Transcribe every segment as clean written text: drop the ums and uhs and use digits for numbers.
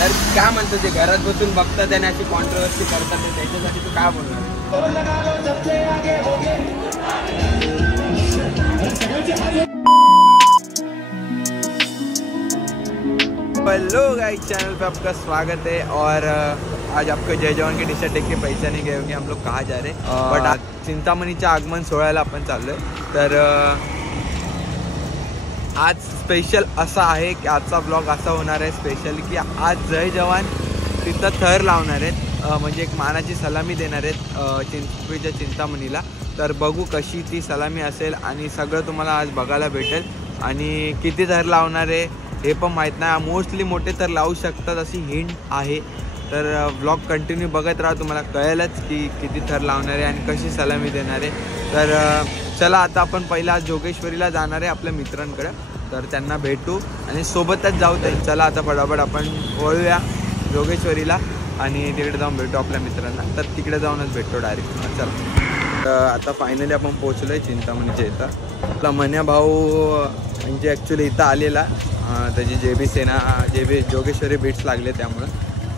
तर काय म्हणतो ते घरात बसून बघतात आणि अशी कॉन्ट्रोवर्सी करतात त्याच्यासाठी तू काय बोलणार? हेलो गाइस, चैनल पे आपका स्वागत है। और आज आपको जय जवान की टी शर्ट देख के पैसा नहीं गए होंगे हम लोग कहाँ जा रहे हैं, बट आज चिंतामणीच्या आगमन सोहळ्याला आपण चाललोय। तर आज स्पेशल असा आहे की आजचा ब्लॉग असा होणार आहे स्पेशल की आज जय जवान तिथं थर लावणार आहेत, म्हणजे एक मानाची सलामी देणार आहेत चिंचवीच्या चिंतामणीला। तर बघू कशी ती सलामी असेल आणि सगळं तुम्हाला आज बघायला भेटेल। आणि किती थर लावणार आहे हे पण माहीत नाही, मोस्टली मोठे तर लावू शकतात अशी हिंट आहे। तर ब्लॉग कंटिन्यू बघत राहा, तुम्हाला कळेलच की किती थर लावणार आहे आणि कशी सलामी देणार आहे। तर चला आता आपण पहिला जोगेश्वरीला जाणार आहे आपल्या मित्रांकडे, तर त्यांना भेटू आणि सोबतच जाऊ। चला आता फटाफट आपण वळूया जोगेश्वरीला आणि तिकडे जाऊन भेटू आपल्या मित्रांना। तर तिकडे जाऊनच भेटतो डायरेक्ट। चला तर आता फायनली आपण पोहोचलो आहे चिंतामणीच्या इथं। आपला मन्या भाऊ म्हणजे ॲक्च्युली इथं आलेला, त्याची JB सेना JB जोगेश्वरी बीट्स लागले त्यामुळं।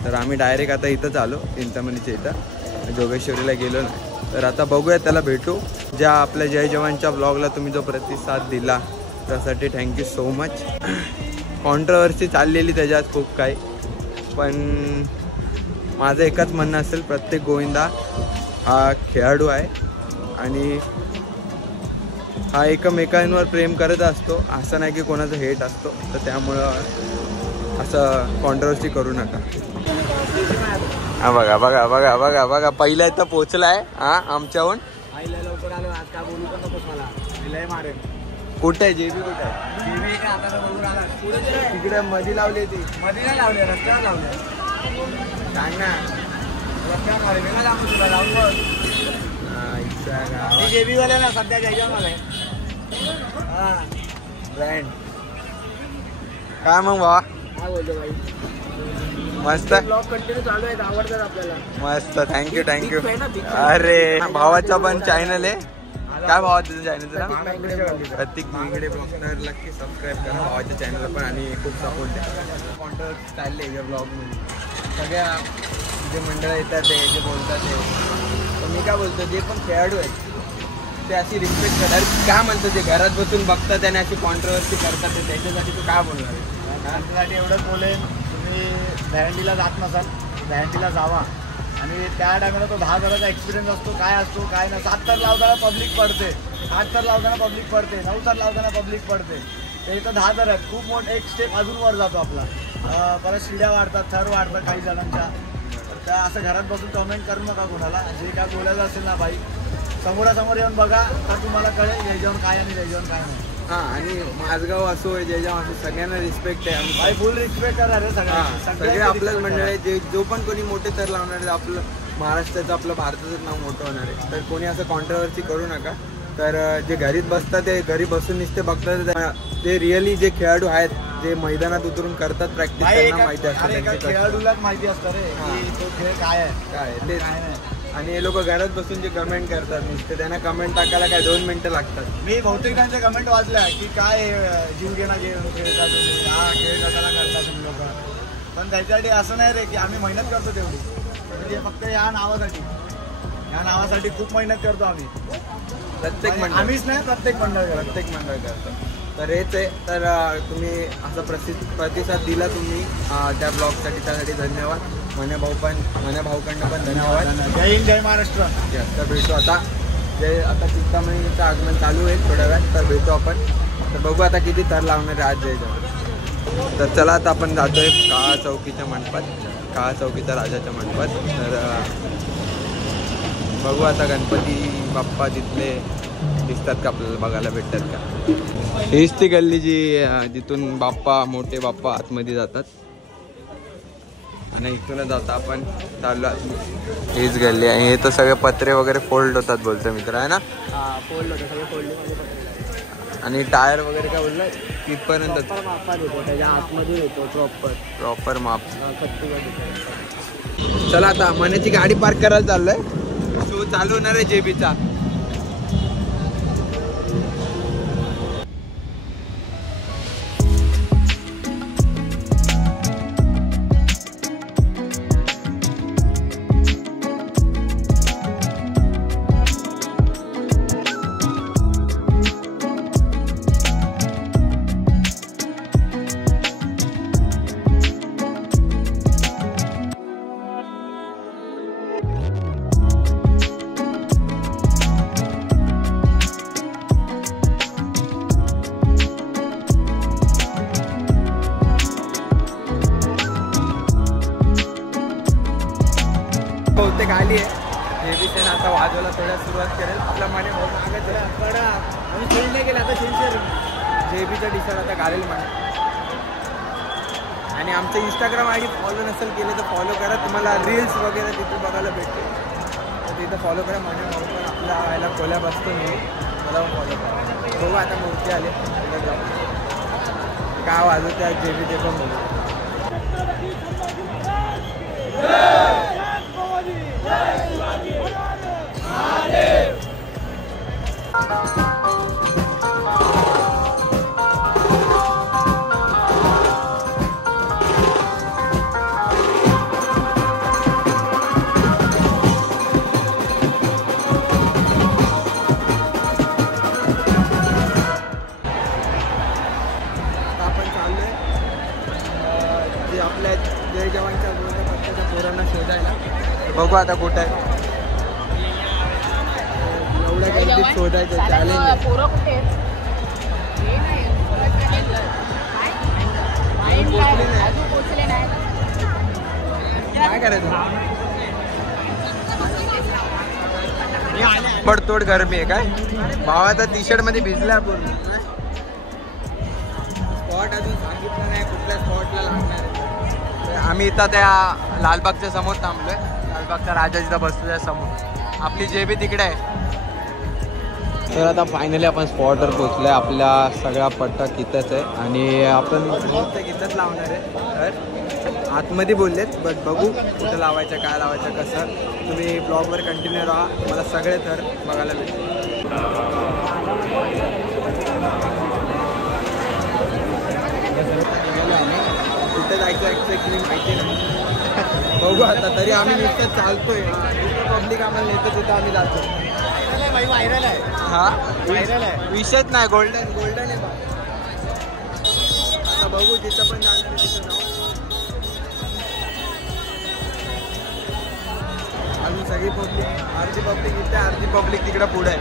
तर आम्ही डायरेक्ट आता इथंच आलो चिंतामणीच्या इथं, जोगेश्वरीला गेलो नाही। तर आता बघूया, त्याला भेटू। ज्या आपल्या जय जवानच्या ब्लॉगला तुम्ही जो प्रतिसाद दिला त्यासाठी थँक्यू सो मच। कॉन्ट्रोवर्सी चाललेली त्याच्यात खूप काही, पण माझं एकच म्हणणं असेल, प्रत्येक गोविंदा हा खेळाडू आहे आणि हा एकमेकांवर प्रेम करत असतो, असं नाही की कोणाचं हेट असतो। तर त्यामुळं असं कॉन्ट्रोवर्सी करू नका। हा बघा बघा बघा बघा बघा, पहिला इथं पोचलाय हा आमच्याहून। लवकर आलो आज, काय बोलू पण नकोस मला, लय मारेल। कुठे आहे JB? कुठे आहे JB? का आता बरोबर आला तिकडे मध्ये लावली ती, मध्ये नाही लावले, रस्त्यावर लावले। सांग ना, रस्त्यावर लावले ना, लावून तुला लावून बघ। JB वाले ना सध्या जयजवान वाले ब्रँड काय मग बाबा? काय बोलतो भाई? मस्त ब्लॉग कंटिन्यू चालू आहे, आवडतात आपल्याला। मस्त, थँक्यू थँक्यू। अरे भावाचा पण चॅनल आहे, काय भावा तुझं चॅनलचं नाव? प्रतीक मिंगडे ब्लॉग। तर नक्की सबस्क्राईब करा भावाच्या चॅनलला पण आणि खूप सपोर्ट द्या। कॉन्ट्रोवर्सी चालले या ब्लॉगमध्ये, सगळ्या जे मंडळ येतात ते जे बोलतात ते, तर मी काय बोलतो, जे पण खेळाडू आहेत ते अशी रिस्पेक्ट करतात। काय म्हणतो ते घरात बसून बघतात आणि अशी कॉन्ट्रोवर्सी करतात त्याच्यासाठी तू काय बोलणार? त्यासाठी एवढंच बोलेन, तुम्ही दहंडीला जात नसाल, दहंडीला जावा। आणि त्या टायमाला तो 10,000चा एक्सपिरियन्स असतो, काय असतो काय नाही। 7 तर लावताना पब्लिक पडते, 8 तर लावताना पब्लिक पडते, 9 तर लावताना पब्लिक पडते। ते इथं 10 तर आहेत, खूप मोठं एक स्टेप अजून वर जातो आपला। परत शिड्या वाढतात, थर वाढतात काही जणांच्या। त्या असं घरात बसून कमेंट करू नका कोणाला, जे काय बोलायचं असेल ना भाई समोरासमोर येऊन बघा, तर तुम्हाला कळेल जय जवान काय आणि जय जवान काय नाही। हां, आणि माझगाव असो जय जवान असो सगळ्यांना रिस्पेक्ट आहे भाई, फुल रिस्पेक्ट करा रे सगळे आपलंच मंडळ आहे। जे जो पण कोणी मोठे थर लावणार आहे, आपलं महाराष्ट्राचं आपलं भारताचं नाव मोठं होणार आहे। तर कोणी असं कॉन्ट्रोवर्सी करू नका। तर जे घरीत बसतात ते घरी बसून नुसते बघतात, ते रिअली जे खेळाडू आहेत जे मैदानात उतरून करतात प्रॅक्टिस, त्यांना माहिती असतं, खेळाडूलाच माहिती असतं रे की तो खेळ काय आहे ते। आणि हे लोक घरात बसून जे कमेंट करतात नुसते, त्यांना कमेंट टाकायला काय 2 मिनिटं लागतात। मी बहुतेक त्यांच्या कमेंट वाचल्या की काय जीव घेणं खेळता तुम्ही, हा खेळ कशाला करता तुम्ही लोक। पण त्याच्यासाठी असं नाही रे की आम्ही मेहनत करतो तेवढी, म्हणजे फक्त या नावासाठी खूप मेहनत करतो आम्ही, प्रत्येक मंडळ, आम्हीच नाही प्रत्येक मंडळ करतो। तर हेच आहे। तर तुम्ही असा प्रतिसाद दिला तुम्ही त्या ब्लॉगसाठी, त्यासाठी धन्यवाद। मन्या भाऊकडनं पण धन्यवाद। जय हिंद, जय महाराष्ट्र। तर भेटू आता, आता चिंतामणीचं आगमन चालू होईल थोड्या वेळात, तर भेटू आपण। तर बघू आता किती थर लावणार आहे आज जय जवान। तर चला आता आपण जातोय काळा चौकीच्या मंडपात, काळा चौकीच्या राजाच्या मंडपात। तर बघू आता गणपती बाप्पा तिथले दिसतात का आपल्याला, बघायला भेटतात का। हीच ती गल्ली जिथून बाप्पा, मोठे बाप्पा आतमध्ये जातात आणि इथूनच जाता आपण चाललो। हीच गल्ली आहे, हे तर सगळे पत्रे वगैरे फोल्ड होतात बोलतो मित्र, आहे ना? फोल्ड होतं सगळे, फोल्ड। आणि टायर वगैरे काय बोललं तिथपर्यंत मापात येतो, त्याच्या आतमध्ये येतो प्रॉपर माप। चला आता मन्याची गाडी पार्क करायला चाललोय, शो चालू होणार आहे JBचा। जेबीचे गाली आहे. जेबीचे ना आता वाजवायला थोड्या सुरुवात करेल. आपला माने भाऊ मागत आहे. चेंज नाही केलं आता चेंज करेल. जेबीचा टी शर्ट आता घालेल माने. आणि आमचं इंस्टाग्राम आय डी फॉलो नसेल केलं तर फॉलो करा. तुम्हाला रील्स वगैरे तिथे बघायला भेटते. तर तिथं फॉलो करा. माने भाऊ पण आपल्या यायला खोल्या बसतो मी. मला फॉलो करा. बघू आता मूर्ती आले काय वाजवते आज जेबी ते पण बघू. आपल्या जय जवानच्या गोळ्या पक्षाच्या पोरांना शोधायला. बघू आता कुठं आहे. एवढ्या गर्दीत शोधायचं चॅलेंज. काय करायचं. पडतोड गरमी आहे काय. भावाचा टी शर्ट मध्ये भिजला पूर्ण. स्पॉट अजून सांगितलं नाही कुठल्या स्पॉटला लागणार आहे. आम्ही इथं त्या लालबागच्या समोर थांबलोय. लालबागचा राजा जिथं बसतो त्या समोर. आपली जेबी तिकडे आहे. तर आता फायनली आपण स्पॉटवर पोहोचलोय. आपला सगळा पट्टा इथंच आहे आणि आपण इथंच लावणार आहे. तर आतमध्ये बोललेत बट बघू कुठं लावायचं काय लावायचं कसं. तुम्ही ब्लॉगवर कंटिन्यू राहा. तुम्हाला सगळे थर बघायला भेटतील. कुठे जायचं एक्झॅक्टली माहिती नाही. बघू आता. तरी आम्ही नुसतं चालतोय. पब्लिक आम्हाला नेतं तिथं आम्ही जातो. व्हायरल आहे. हा व्हायरल आहे. विषयच नाही. गोल्डन गोल्डन आहे. आता बघू तिथं पण जाणार आहे. तिथं जाऊ. अजून सगळी पब्लिक अर्धी पब्लिक इथे अर्धी पब्लिक तिकडं पुढे आहे.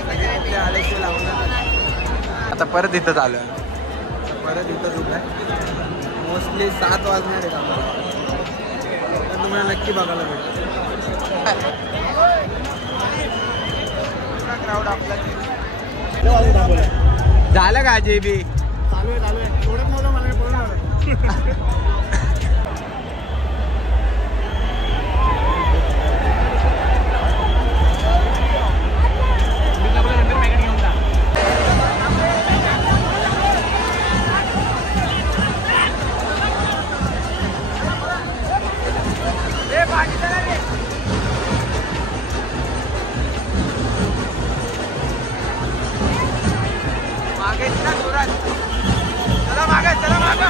सगळी पब्लिक आल्याशिवाय लावणार. आता परत इथं चालू आहे. परत इथंच उभं आहे. मोस्टली 7 वाजणार आहेत आम्हाला. तर तुम्हाला नक्की बघायला भेटेल. क्राऊड आपला झालं का जेबी. चालू आहे सोडत नव्हतं मला पळून आलं. मागे चला मागे.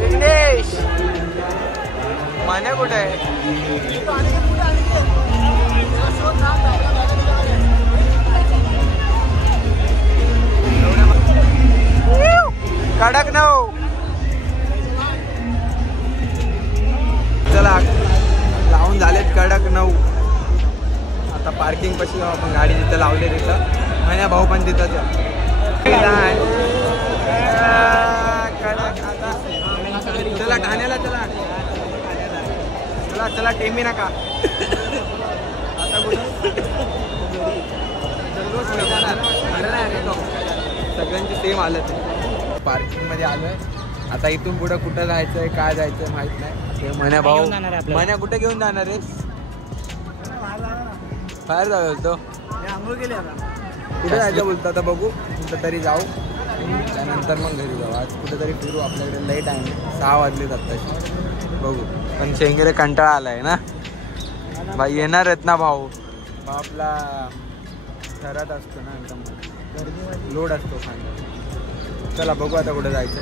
विघ्नेश मान्या कुठे आहे? कडक नऊ. चला लावून झालेत कडक 9. आता पार्किंग पाशी जाऊ आपण, गाडी जिथं लावले तिथं. माझ्या भाऊ पण तिथंच आहे. कडक आता चला ठाण्याला, चला चला चला टेमी नका आता सगळ्यांची सेम हालत आहे. पार्किंग मध्ये आलोय आता. इथून पुढे कुठं जायचंय काय जायचंय माहित नाही. ते म्हण्या भाऊ म्हण्या कुठे घेऊन जाणार आहेस? बाहेर जाऊ तो आंघोळ केली आता. कुठे जायचं बोलतो आता बघू. कुठं तरी जाऊ त्यानंतर मग घरी जाऊ. आज कुठेतरी फिरू. आपल्याकडे लेट आहे, 6 वाजलेत आत्ताशी. बघू. पण शेंगरे कंटाळा आलाय ना भाई. येणार आहेत ना भाऊ. भाऊ आपला घरात असतो ना एकदम लोड असतो खांदा. चला बघू आता कुठे जायचं.